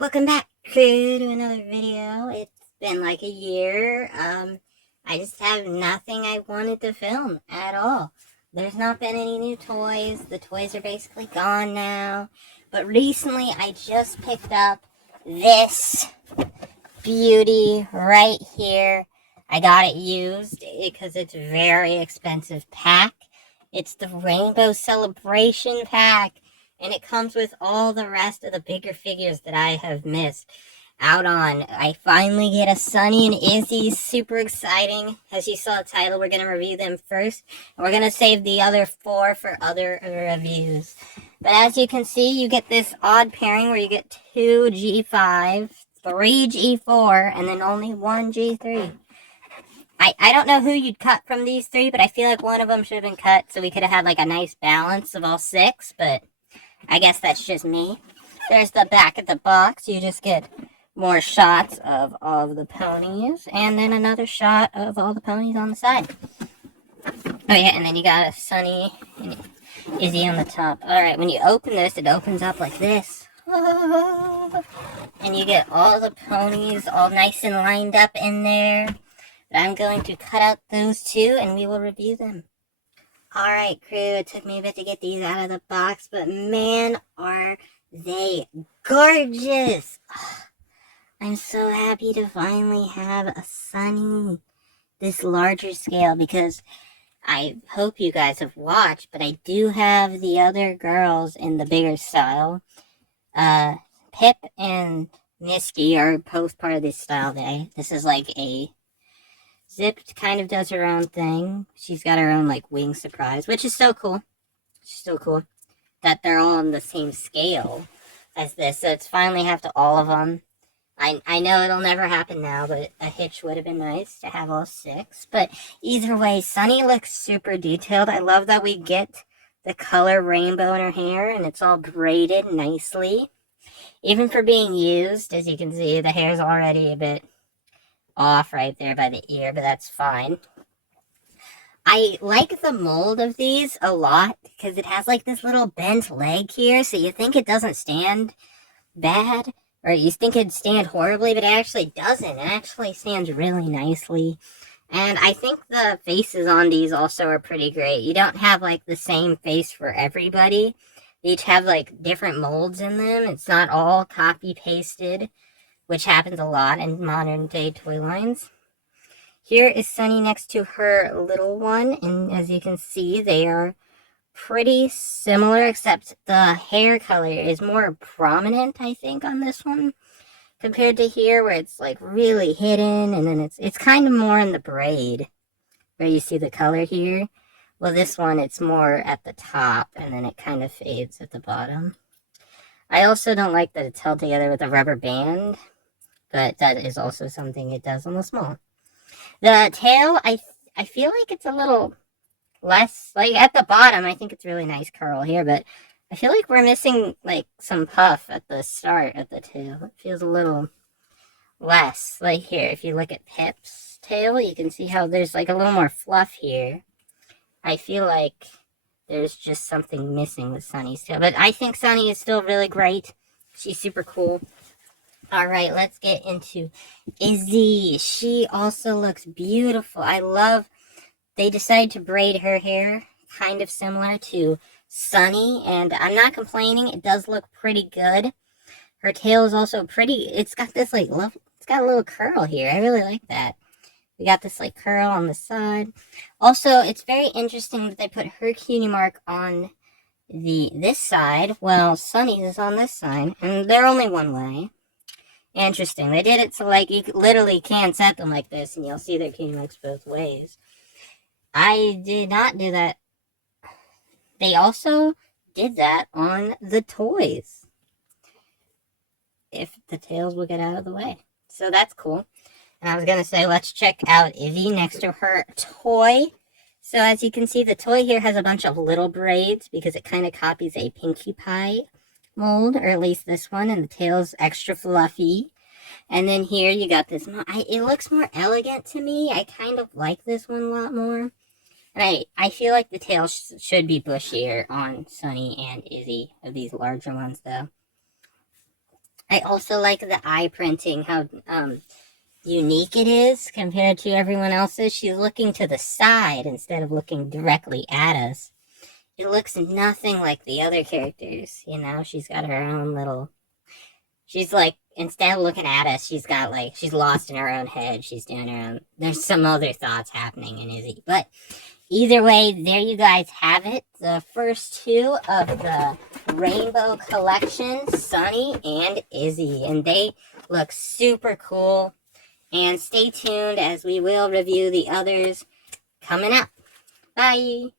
Welcome back to another video. It's been like a year. I just have nothing I wanted to film at all. There's not been any new toys. The toys are basically gone now. But recently I just picked up this beauty right here. I got it used because it's a very expensive pack. It's the Rainbow Celebration pack, and it comes with all the rest of the bigger figures that I have missed out on. I finally get a Sunny and Izzy. Super exciting. As you saw the title, we're going to review them first, and we're going to save the other four for other reviews. But as you can see, you get this odd pairing where you get two G5, three G4, and then only one G3. I don't know who you'd cut from these three, but I feel like one of them should have been cut so we could have had like a nice balance of all six, but I guess that's just me. There's the back of the box. You just get more shots of all of the ponies, and then another shot of all the ponies on the side. Oh yeah, and then you got a Sunny and Izzy on the top. Alright, when you open this, it opens up like this. And you get all the ponies all nice and lined up in there. But I'm going to cut out those two and we will review them. Alright, crew, it took me a bit to get these out of the box, but man, are they gorgeous! I'm so happy to finally have a Sunny this larger scale, because I hope you guys have watched, but I do have the other girls in the bigger style. Pip and Nisky are both part of this style today. This is like a Zipped kind of does her own thing. She's got her own like wing surprise, which is so cool. It's so cool that they're all on the same scale as this. So it's finally have to all of them. I know it'll never happen now, but a hitch would have been nice to have all six. But either way, Sunny looks super detailed. I love that we get the color rainbow in her hair, and it's all braided nicely. Even for being used, as you can see, the hair's already a bit off right there by the ear, but that's fine. I like the mold of these a lot because it has like this little bent leg here, so you think it doesn't stand bad, or you think it'd stand horribly, but it actually doesn't. It actually stands really nicely. And I think the faces on these also are pretty great. You don't have like the same face for everybody. They each have like different molds in them. It's not all copy pasted, which happens a lot in modern day toy lines. Here is Sunny next to her little one, and as you can see, they are pretty similar, except the hair color is more prominent, I think, on this one, compared to here, where it's like really hidden, and then it's kind of more in the braid, where you see the color here. Well, this one, it's more at the top, and then it kind of fades at the bottom. I also don't like that it's held together with a rubber band, but that is also something it does on the small. The tail, I feel like it's a little less, like at the bottom, I think it's really nice curl here, but I feel like we're missing like some puff at the start of the tail. It feels a little less. Like here, if you look at Pip's tail, you can see how there's like a little more fluff here. I feel like there's just something missing with Sunny's tail, but I think Sunny is still really great. She's super cool. Alright, let's get into Izzy. She also looks beautiful. I love, they decided to braid her hair kind of similar to Sunny, and I'm not complaining. It does look pretty good. Her tail is also pretty, it's got this like, it's got a little curl here. I really like that. We got this like curl on the side. Also, it's very interesting that they put her cutie mark on this side, while Sunny's is on this side, and they're only one way. Interesting. They did it so like you literally can set them like this and you'll see their cutie marks both ways. I did not do that. They also did that on the toys, if the tails will get out of the way. So that's cool. And I was going to say, let's check out Izzy next to her toy. So as you can see, the toy here has a bunch of little braids because it kind of copies a Pinkie Pie mold, or at least this one, and the tail's extra fluffy. And then here you got this, it looks more elegant to me. I kind of like this one a lot more. And I feel like the tail should be bushier on Sunny and Izzy, of these larger ones though. I also like the eye printing, how unique it is compared to everyone else's. She's looking to the side instead of looking directly at us. It looks nothing like the other characters, you know? She's got her own little... She's like, instead of looking at us, she's got like, she's lost in her own head. She's doing her own... There's some other thoughts happening in Izzy. But either way, there you guys have it. The first two of the Rainbow Collection, Sunny and Izzy. And they look super cool. And stay tuned as we will review the others coming up. Bye!